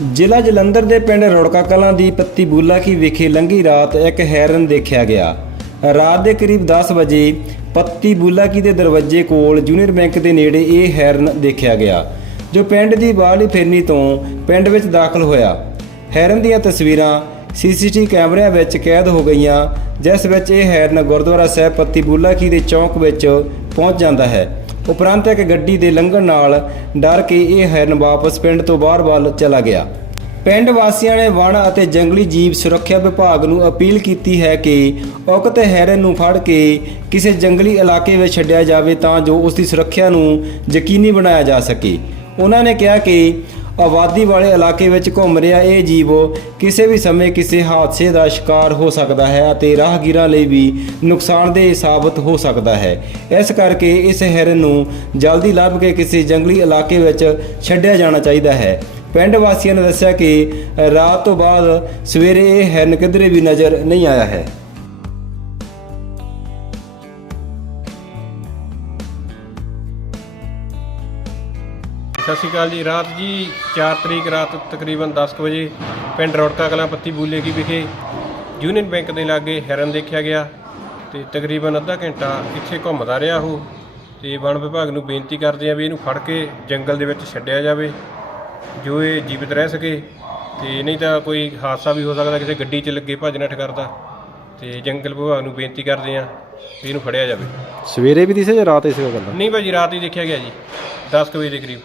ਜ਼ਿਲ੍ਹਾ ਜਲੰਧਰ ਦੇ ਪਿੰਡ ਰੋੜਕਾ ਕਲਾਂ ਦੀ ਪੱਤੀ ਬੂਲਾ ਕੀ ਵਿਖੇ ਲੰਘੀ ਰਾਤ ਇੱਕ ਹੈਰਨ ਦੇਖਿਆ ਗਿਆ। ਰਾਤ ਦੇ ਕਰੀਬ 10 ਵਜੇ ਪੱਤੀ ਬੂਲਾ ਕੀ ਦੇ ਦਰਵਾਜ਼ੇ ਕੋਲ ਜੂਨੀਅਰ ਬੈਂਕ ਦੇ ਨੇੜੇ ਇਹ ਹੈਰਨ ਦੇਖਿਆ ਗਿਆ, ਜੋ ਪਿੰਡ ਦੀ ਬਾਹਰਲੀ ਫਿਰਨੀ ਤੋਂ ਪਿੰਡ ਵਿੱਚ ਦਾਖਲ ਹੋਇਆ। ਹੈਰਨ ਦੀਆਂ ਤਸਵੀਰਾਂ ਸੀਸੀਟੀ ਕੈਮਰਿਆਂ ਵਿੱਚ ਕੈਦ ਹੋ ਗਈਆਂ, ਜਿਸ ਵਿੱਚ ਇਹ ਹੈਰਨ ਗੁਰਦੁਆਰਾ ਸਾਹਿਬ ਪੱਤੀ ਬੂਲਾ ਕੀ ਦੇ ਚੌਂਕ ਵਿੱਚ ਪਹੁੰਚ ਜਾਂਦਾ ਹੈ। ਉਪਰੰਤ ਇੱਕ ਗੱਡੀ ਦੇ ਲੰਘਣ ਨਾਲ ਡਰ ਕੇ ਇਹ ਹੈਰਨ ਵਾਪਸ ਪਿੰਡ ਤੋਂ ਬਾਹਰ ਵੱਲ ਚਲਾ ਗਿਆ। ਪਿੰਡ ਵਾਸੀਆਂ ਨੇ ਵਣ ਅਤੇ ਜੰਗਲੀ ਜੀਵ ਸੁਰੱਖਿਆ ਵਿਭਾਗ ਨੂੰ ਅਪੀਲ ਕੀਤੀ ਹੈ ਕਿ ਉਕਤ ਹੈਰਨ ਨੂੰ ਫੜ ਕੇ ਕਿਸੇ ਜੰਗਲੀ ਇਲਾਕੇ ਵਿੱਚ ਛੱਡਿਆ ਜਾਵੇ ਤਾਂ ਜੋ ਉਸ ਦੀ ਸੁਰੱਖਿਆ ਨੂੰ ਯਕੀਨੀ ਬਣਾਇਆ ਜਾ ਸਕੇ। ਉਹਨਾਂ ਨੇ ਕਿਹਾ ਕਿ ਆਬਾਦੀ ਵਾਲੇ ਇਲਾਕੇ ਵਿੱਚ ਘੁੰਮ ਰਿਹਾ ਇਹ ਜੀਵ ਕਿਸੇ ਵੀ ਸਮੇਂ ਕਿਸੇ ਹਾਦਸੇ ਦਾ ਸ਼ਿਕਾਰ ਹੋ ਸਕਦਾ ਹੈ ਅਤੇ ਰਾਹਗੀਰਾਂ ਲਈ ਵੀ ਨੁਕਸਾਨਦੇਹ ਸਾਬਤ ਹੋ ਸਕਦਾ ਹੈ। ਇਸ ਕਰਕੇ ਇਸ ਹੈਰਨ ਨੂੰ ਜਲਦੀ ਲੱਭ ਕੇ ਕਿਸੇ ਜੰਗਲੀ ਇਲਾਕੇ ਵਿੱਚ ਛੱਡਿਆ ਜਾਣਾ ਚਾਹੀਦਾ ਹੈ। ਪਿੰਡ ਵਾਸੀਆਂ ਨੇ ਦੱਸਿਆ ਕਿ ਰਾਤ ਤੋਂ ਬਾਅਦ ਸਵੇਰੇ ਇਹ ਹੈਰਨ ਕਿਧਰੇ ਵੀ ਨਜ਼ਰ ਨਹੀਂ ਆਇਆ ਹੈ। ਸਤਿ ਸ਼੍ਰੀ ਅਕਾਲ ਜੀ। ਰਾਤ ਜੀ 4 ਤਰੀਕ ਰਾਤ ਤਕਰੀਬਨ 10 ਕੁ ਵਜੇ ਪਿੰਡ ਰੋੜਕਾ ਕਲਾਂ ਪੱਤੀ ਬੂਲੇ ਕੀ ਵਿਖੇ ਯੂਨੀਅਨ ਬੈਂਕ ਦੇ ਲਾਗੇ ਹੈਰਨ ਦੇਖਿਆ ਗਿਆ ਤੇ ਤਕਰੀਬਨ ਅੱਧਾ ਘੰਟਾ ਇੱਥੇ ਘੁੰਮਦਾ ਰਿਹਾ ਉਹ ਤੇ ਵਣ ਵਿਭਾਗ ਨੂੰ ਬੇਨਤੀ ਕਰਦੇ ਆ ਵੀ ਇਹਨੂੰ ਫੜ ਕੇ ਜੰਗਲ ਦੇ ਵਿੱਚ ਛੱਡਿਆ ਜਾਵੇ ਜੋ ਇਹ ਜੀਵਤ ਰਹਿ ਸਕੇ ਤੇ ਨਹੀਂ ਤਾਂ ਕੋਈ ਹਾਦਸਾ ਵੀ ਹੋ ਸਕਦਾ ਕਿਸੇ ਗੱਡੀ 'ਚ ਲੱਗੇ ਭੱਜ ਨੱਠ ਕਰਦਾ ਤੇ ਜੰਗਲ ਵਿਭਾਗ ਨੂੰ ਬੇਨਤੀ ਕਰਦੇ ਆ ਵੀ ਇਹਨੂੰ ਫੜਿਆ ਜਾਵੇ। ਸਵੇਰੇ ਵੀ ਦਿਸੇ ਜਾਂ ਰਾਤ ਇਸੇ ਗੱਲ ਨਹੀਂ ਭਾਜੀ ਰਾਤ ਹੀ ਦੇਖਿਆ ਗਿਆ ਜੀ। 10 ਕੁ ਵਜੇ ਦੇ ਕਰੀਬ।